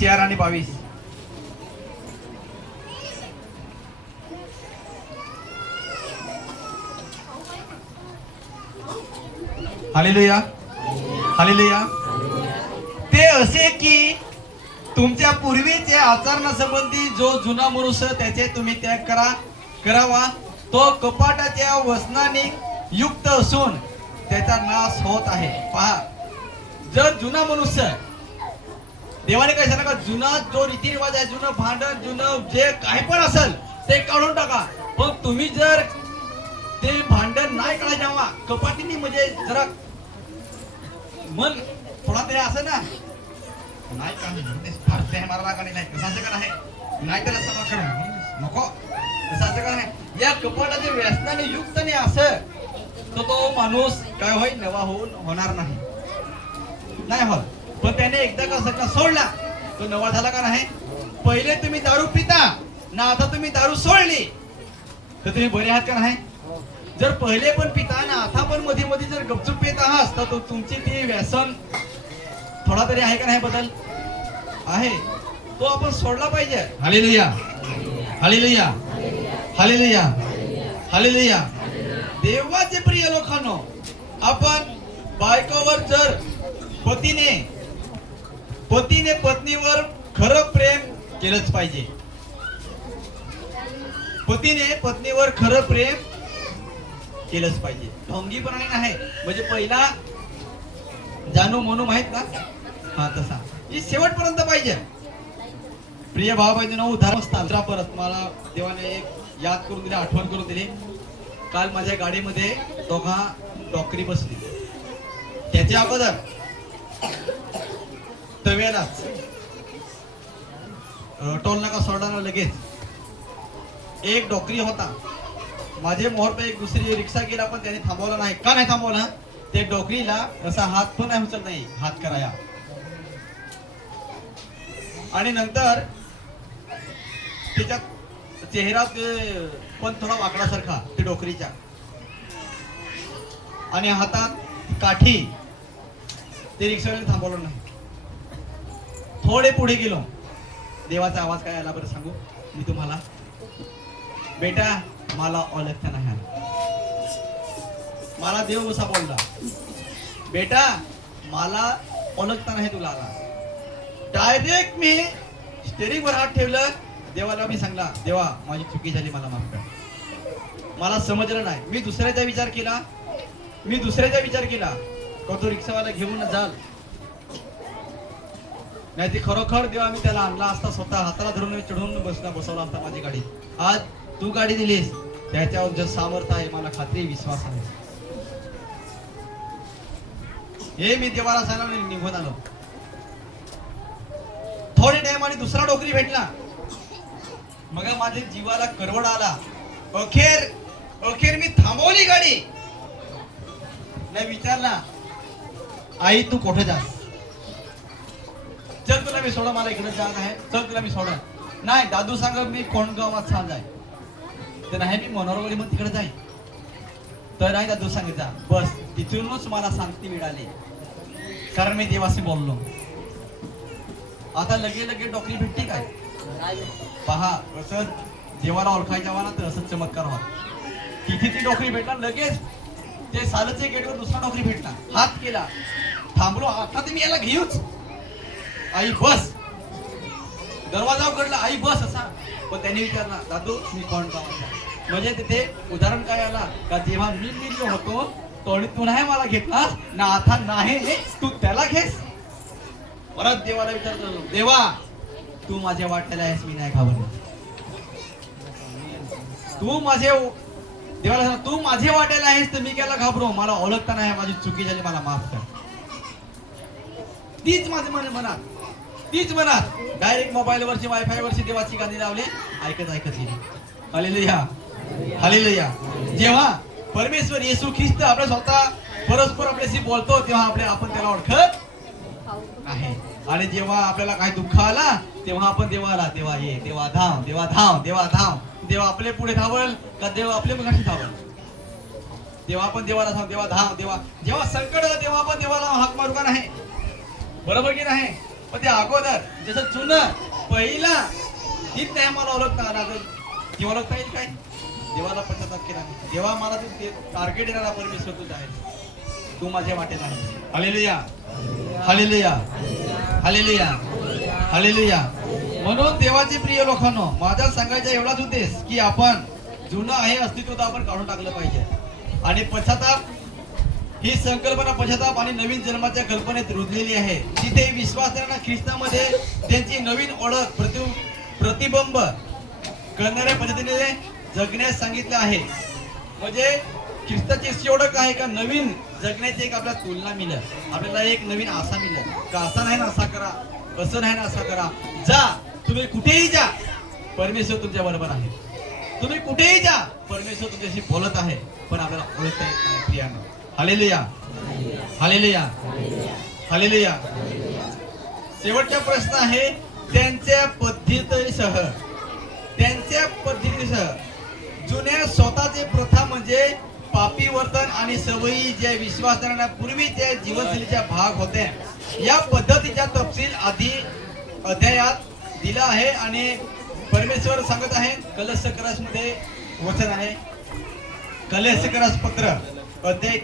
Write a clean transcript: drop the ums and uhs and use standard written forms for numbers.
4 आणि 22. Hallelujah, hallelujah. ते असे की तुमच्या पूर्वीचे आचरणासंबंधी जो जुना मनुष्य त्याचे तुम्ही त्याग करावा. तो कपाटाच्या वसनाने युक्त असून त्याचा नाश होत आहे. पहा, जर जुना मनुष्य, देवाने काय सांगा, जुना जो रीतिरिवाज आहे, जुनं भांडण, जुनं जे काही पण असेल ते काढून टाका. पण तुम्ही जर ते भांडण नाही काढायचे जेव्हा कपाटीने, म्हणजे जरा मन थोडा तरी असं ना, नाही का मारा लागा नाही कसं असं का नाही त्याला सभा नको कसं असं का नाही. या कपाटाच्या व्यसनाने युक्त नाही असं तर तो माणूस काय होईल, नवा होणार नाही होत. पण त्याने एकदा का सगळं सोडला तो नवा झाला का नाही. पहिले तुम्ही दारू पिता ना, आता तुम्ही दारू सोडली तर तुम्ही बरे आहात का नाही. जर पहिले पण पिता ना, आता पण मध्ये मध्ये जर गपचूप पित आहात तर तुमची ती व्यसन थोडा तरी आहे का नाही, बदल आहे, तो आपण सोडला पाहिजे. Hallelujah, hallelujah, hallelujah, hallelujah. देवाचे प्रिय लोकांनो, आपण बायकोवर जर पतीने पत्नीवर खरं प्रेम केलंच पाहिजे. पतीने पत्नीवर खरं प्रेम केलंच पाहिजे. ढोंगीपणाने नाही, म्हणजे पहिला जाणू म्हणू माहित ना, हा तसा ही शेवटपर्यंत पाहिजे. प्रिय भाव पाहिजे ना, उदाहरण परत मला देवाने एक याद करून दिली, आठवण करून दिली. काल माझ्या गाडीमध्ये दोघा डॉक्टरी बसली. त्याच्या अगोदर तव्यालाच टोल नाका सोडताना लगेच एक डॉक्टरी होता. माझे मोहर पे एक दुसरी रिक्षा गेला पण त्याने थांबवला नाही. का नाही थांबवला, ते डोकरीला असा हात पण नाही उचलत नाही, हात कराया. आणि नंतर त्याच्या चेहरा पण थोडा वाकडासारखा ते डोकरीच्या, आणि हातात काठी. ते रिक्षावाल्याने थांबवलं नाही. थोडे पुढे गेलो, देवाचा आवाज काय आला बरं सांगू मी तुम्हाला. बेटा मला ओळखता नाही आला. मला देव असा बोलला, बेटा मला ओळखता नाही तुला आला. डायरेक्ट मी स्टेरिंग वर हात ठेवलं. देवाला मी सांगला, देवा माझी चुकी झाली, मला माफ कर. मला समजलं नाही. मी दुसऱ्याचा विचार केला का तो रिक्षावाला घेऊन जाल नाही. ते खरोखर देवा मी त्याला आणला असता, स्वतः हाताला धरून चढून बसवला असता माझी गाडी. आज तू गाडी दिलीस, त्याच्यावर जे सामर्थ्य आहे मला खात्री विश्वास आहे. हे मी देवाला सांगितलं, निघून आलो. थोडे टाइम आणि दुसरा डोकरी भेटला. मग माझ्या जीवाला करवड आला. अखेर मी थांबवली गाडी. नाही विचारला, आई तू कुठे जास, चल तुला मी सोडा, मला इकडे जात आहे, चल तुला मी सोडा. नाही दादू सांग मी कोण गावात छान जाय, तर नाही मी मनोरवली मग तिकडे जाई. तर नाही दादू सांगितलं, बस तिथूनच मला शांती मिळाली, कारण मी देवाशी बोललो. आता लगे डॉक्टरी भेटते काय. पहा असं देवाला ओळखायच्या वाला तर असं चमत्कार होत. तिथे ती डॉक्टरी भेटला, लगेच ते सालचे गेटवर दुसरा डॉक्टरी भेटला. हात केला, थांबलो, आता तुम्ही याला घेऊच. आई बस, दरवाजा उघडला, आई बस असा. पण त्यांनी विचारला, दादू मी कोण गावाचा. म्हणजे तिथे उदाहरण काय आला का, जेव्हा मी निर्णय होतो तोडी तू नाही मला घेतला ना, आता नाही तू त्याला घेस. परत देवाला विचारतो, देवा तू माझ्या वाट्याला आहेस, मी नाही घाबरलो. तू माझे देवाला सांग, तू माझे वाट्याला आहेस तर मी त्याला घाबरो. मला ओळखता नाही, माझी चुकी झाली, मला माफ कर. तीच माझ्या मनात डायरेक्ट मोबाईल वरची वायफाय वरची देवाची गाणी लावले, ऐकत गेली. Hallelujah, hallelujah. जेव्हा परमेश्वर येशू ख्रिस्त आपल्या स्वतः परस्पर आपल्याशी बोलतो तेव्हा आपण त्याला ओळखत नाही. आणि जेव्हा आपल्याला काही दुःख आला तेव्हा आपण देवाला, देवा ये, देवा धाव, देवा धाव, देवा धाव. देवा आपले पुढे धावल का देवा आपले मगाशी धावल. तेव्हा आपण देवाला धाव, देवा धाव, देवा. जेव्हा संकट आलं तेव्हा आपण देवाला हाक मारू का नाही, बरोबर की नाही. पण त्या अगोदर जसं जुनं पहिला तीच नाही मला ओळखता आला तर ती ओळखता येईल काय? देवाला पश्चाताप केला नाही. देवा मला तू टार्गेट देणारा परमेश्वर तुझा आहे, तू माझ्या वाटेला आहे. Hallelujah, hallelujah, hallelujah, hallelujah. म्हणून देवाचे प्रिय लोकांनो, माझा सांगायचा एवढाच उद्देश की आपण जुनं आहे अस्तित्व आपण काढून टाकलं पाहिजे. आणि पश्चाताप ही संकल्पना पश्चाताप आणि नवीन जन्माच्या कल्पनेत रुजलेली आहे. तिथे विश्वासांना ख्रिस्तामध्ये त्यांची नवीन ओळख प्रतिबिंब करणाऱ्या पद्धतीने जगण्यास सांगितलं आहे. म्हणजे ख्रिस्ताची अशी ओळख आहे का नवीन जगण्याची एक आपल्याला तुलना मिळेल, आपल्याला एक नवीन आशा मिळेल का असा नाही ना असा करा, असं नाही ना असा करा. जा, तुम्ही कुठेही जा, परमेश्वर तुमच्या बरोबर आहे. तुम्ही कुठेही जा, परमेश्वर तुमच्याशी बोलत आहे, पण आपल्याला ओळखता येत नाही प्रियानो. Hallelujah, hallelujah, hallelujah. शेवटचा प्रश्न आहे त्यांच्या पद्धतीसह जुन्या स्वतःचे प्रथा म्हणजे पापी वर्तन आणि सवयी ज्या विश्वासांना पूर्वीच्या जीवनशैलीचा भाग होत्या, या पद्धतीचा तपशील आधी अध्यायात दिला आहे. आणि परमेश्वर सांगत आहे कलशकरास मध्ये वचन आहे, कलशकरास पत्र अध्याय